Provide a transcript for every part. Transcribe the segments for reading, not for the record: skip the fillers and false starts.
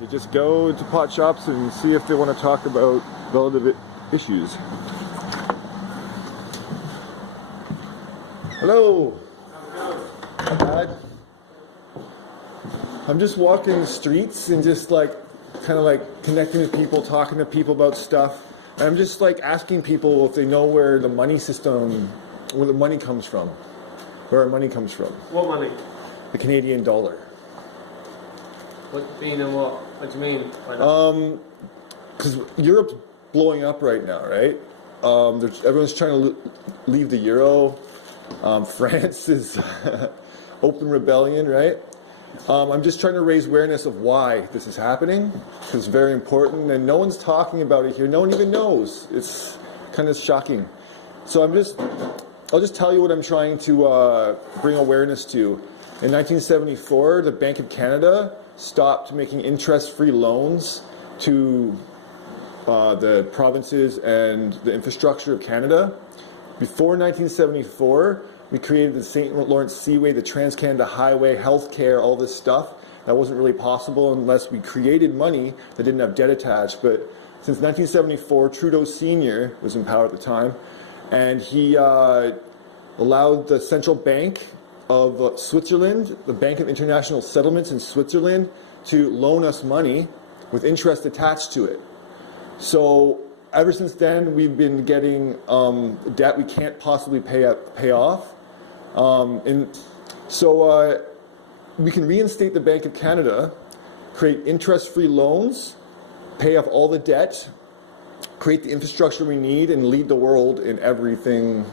You just go to pot shops and see if they want to talk about relative issues. Hello. Not bad. I'm just walking the streets and just kind of connecting with people, talking to people about stuff. And I'm just asking people if they know where the money system, where the money comes from, where our money comes from. What money? The Canadian dollar. What do you know what? What do you mean by that? Because Europe's blowing up right now, right? Everyone's trying to leave the euro. France is open rebellion, right? I'm just trying to raise awareness of why this is happening, because it's very important, and no one's talking about it here. No one even knows. It's kind of shocking. So I'll just tell you what I'm trying to bring awareness to. In 1974, the Bank of Canada stopped making interest-free loans to the provinces and the infrastructure of Canada. Before 1974, we created the St. Lawrence Seaway, the Trans-Canada Highway, healthcare, all this stuff. That wasn't really possible unless we created money that didn't have debt attached. But since 1974, Trudeau Sr. was in power at the time, and he allowed the Central Bank of Switzerland, the Bank of International Settlements in Switzerland, to loan us money with interest attached to it. So ever since then, we've been getting debt we can't possibly pay off. And so we can reinstate the Bank of Canada, create interest-free loans, pay off all the debt, create the infrastructure we need, and lead the world in everything.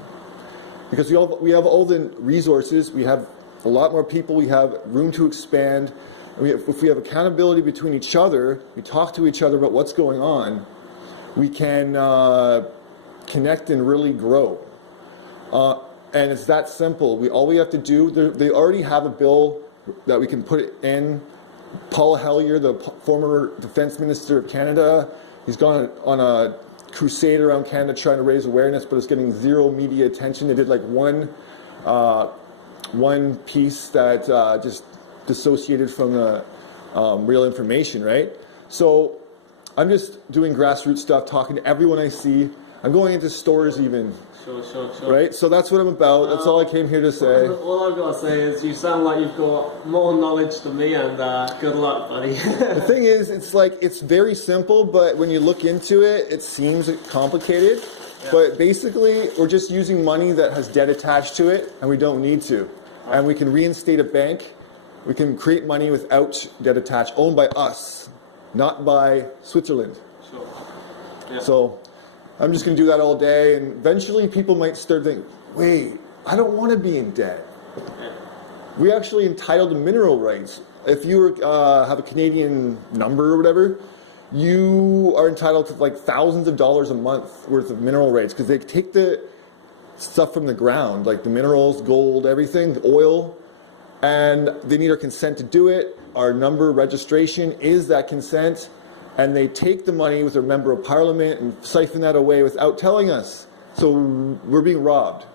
Because we have all the resources, we have a lot more people, we have room to expand. And if we have accountability between each other, we talk to each other about what's going on, we can connect and really grow. And it's that simple. All we have to do, they already have a bill that we can put in. Paul Hellyer, the former Defense Minister of Canada, he's gone on a crusade around Canada trying to raise awareness, but it's getting zero media attention. They did one piece that just dissociated from the real information, right? So I'm just doing grassroots stuff, talking to everyone I see. I'm going into stores even. Sure. Right? So that's what I'm about. That's all I came here to say. All I've got to say is you sound like you've got more knowledge than me, and good luck, buddy. The thing is, it's very simple, but when you look into it, it seems complicated. Yeah. But basically, we're just using money that has debt attached to it, and we don't need to. And we can reinstate a bank. We can create money without debt attached, owned by us, not by Switzerland. Sure. Yeah. So I'm just going to do that all day, and eventually people might start thinking, wait, I don't want to be in debt. Yeah. We're actually entitled to mineral rights. If you have a Canadian number or whatever, you are entitled to thousands of dollars a month worth of mineral rights, because they take the stuff from the ground, like the minerals, gold, everything, the oil, and they need our consent to do it. Our number registration is that consent. And they take the money with a member of parliament and siphon that away without telling us. So we're being robbed.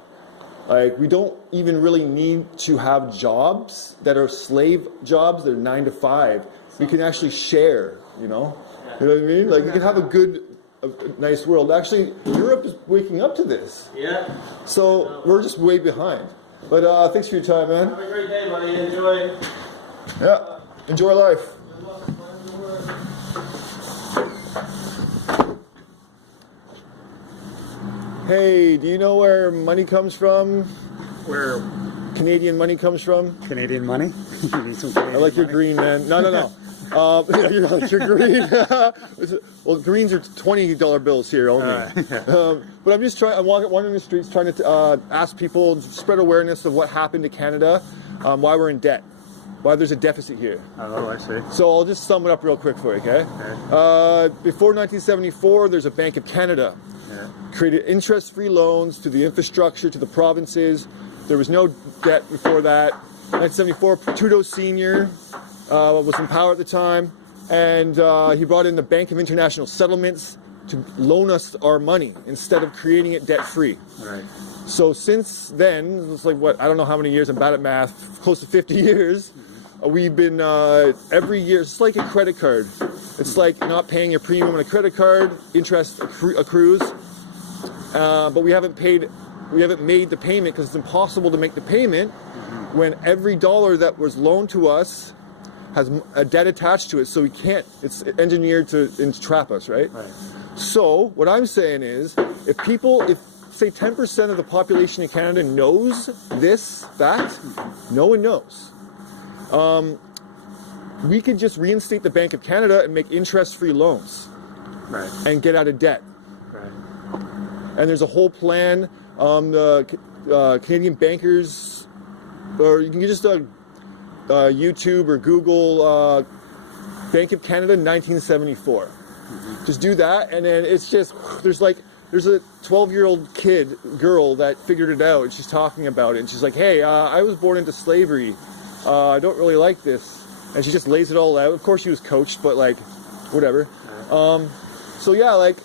We don't even really need to have jobs that are slave jobs. They're 9 to 5. We can actually share, you know? You know what I mean? We can have a nice world. Actually, Europe is waking up to this. Yeah. So we're just way behind. But thanks for your time, man. Have a great day, buddy. Enjoy. Yeah. Enjoy life. Hey, do you know where money comes from? Where Canadian money comes from? Canadian money? I like your green, man. No. Yeah, you like your green. Well, greens are $20 bills here only. But I'm just I'm wandering the streets trying to ask people, spread awareness of what happened to Canada, why we're in debt, why there's a deficit here. Oh, I see. So I'll just sum it up real quick for you, okay? Before 1974, there's a Bank of Canada. Yeah. Created interest-free loans to the infrastructure, to the provinces. There was no debt before that. 1974, Trudeau Sr. Was in power at the time, and he brought in the Bank of International Settlements to loan us our money instead of creating it debt-free. Right. So since then, it's I don't know how many years, I'm bad at math, close to 50 years, we've been every year. It's like a credit card. It's like not paying your premium on a credit card. Interest accrues, but we haven't made the payment because it's impossible to make the payment when every dollar that was loaned to us has a debt attached to it. So we can't. It's engineered to entrap us, right? Right. So what I'm saying is, if say 10% of the population in Canada knows this fact, no one knows. We could just reinstate the Bank of Canada and make interest-free loans, Right. and get out of debt. Right. And there's a whole plan. The Canadian bankers, or you can just YouTube or Google Bank of Canada 1974. Just do that, and then it's just there's a 12-year-old girl that figured it out, and she's talking about it, and she's like, hey, I was born into slavery. I don't really like this. And she just lays it all out. Of course she was coached, but like, whatever. So yeah, like,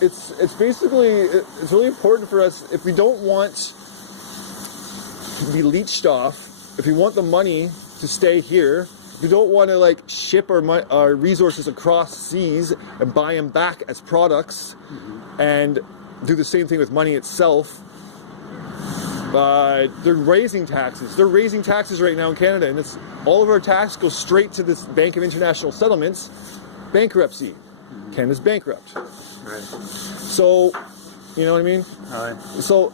it's basically, it's really important for us, if we don't want to be leached off, if we want the money to stay here, if we don't want to like ship our resources across seas and buy them back as products, and do the same thing with money itself. They're raising taxes. They're raising taxes right now in Canada, and all of our tax goes straight to this Bank of International Settlements. Bankruptcy. Canada's bankrupt. Right. So, you know what I mean? All right. So,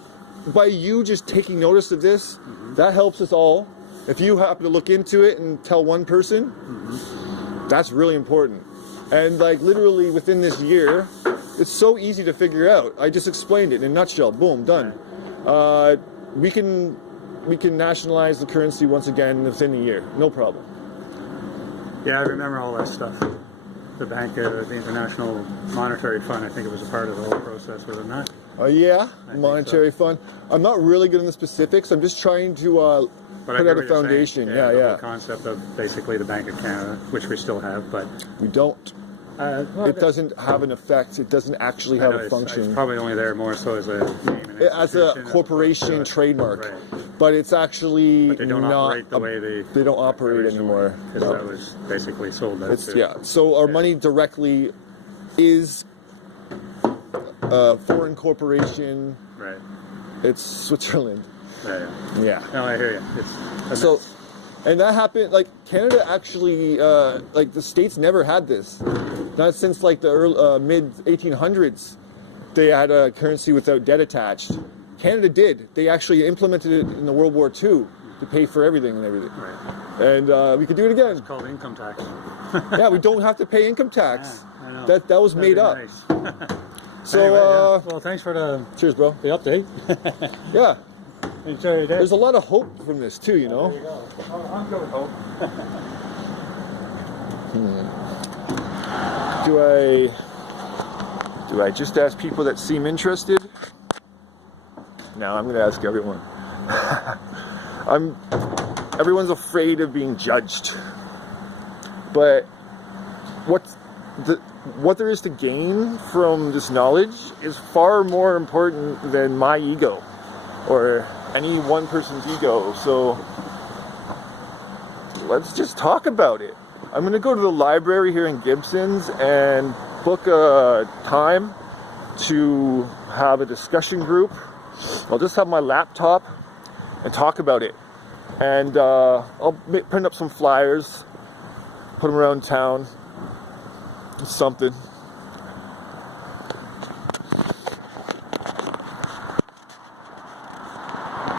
by you just taking notice of this, that helps us all. If you happen to look into it and tell one person, that's really important. And like literally within this year, it's so easy to figure out. I just explained it in a nutshell. Boom, done. We can nationalize the currency once again within a year. No problem. Yeah, I remember all that stuff. The bank, the International Monetary Fund, I think it was a part of the whole process, was it not? Yeah, think monetary fund. I'm not really good in the specifics. I'm just trying to But I put get out what a you're foundation. saying. Yeah, The yeah. whole concept of basically the Bank of Canada, which we still have, but We don't. It doesn't have an effect. It doesn't actually have a it's function. probably only there more so as a name and As a institution, corporation as opposed to trademark, Right. but it's actually But they don't not. operate the way they don't operate anymore. Because No. that was basically sold out It's to. yeah. So our money directly is a foreign corporation. Right. It's Switzerland. Yeah, yeah. Yeah. No, I hear you. It's a So, mess. and that happened. Like Canada actually, like the states never had this. Not since like the early, mid 1800s, they had a currency without debt attached. Canada did. They actually implemented it in the World War II to pay for everything and everything. Right. And we could do it again. It's called income tax. Yeah, we don't have to pay income tax. Yeah, I know. That was That'd made be up. nice. So, Anyway, yeah. Well, thanks for the cheers, bro. update. Yeah, Enjoy your day. there's a lot of hope from this too, you know. There you go. Oh, I'm good with hope. Do I just ask people that seem interested? No, I'm going to ask everyone. Everyone's afraid of being judged. But what there is to gain from this knowledge is far more important than my ego or any one person's ego. So let's just talk about it. I'm going to go to the library here in Gibson's and book a time to have a discussion group. I'll just have my laptop and talk about it. And I'll print up some flyers, put them around town, something.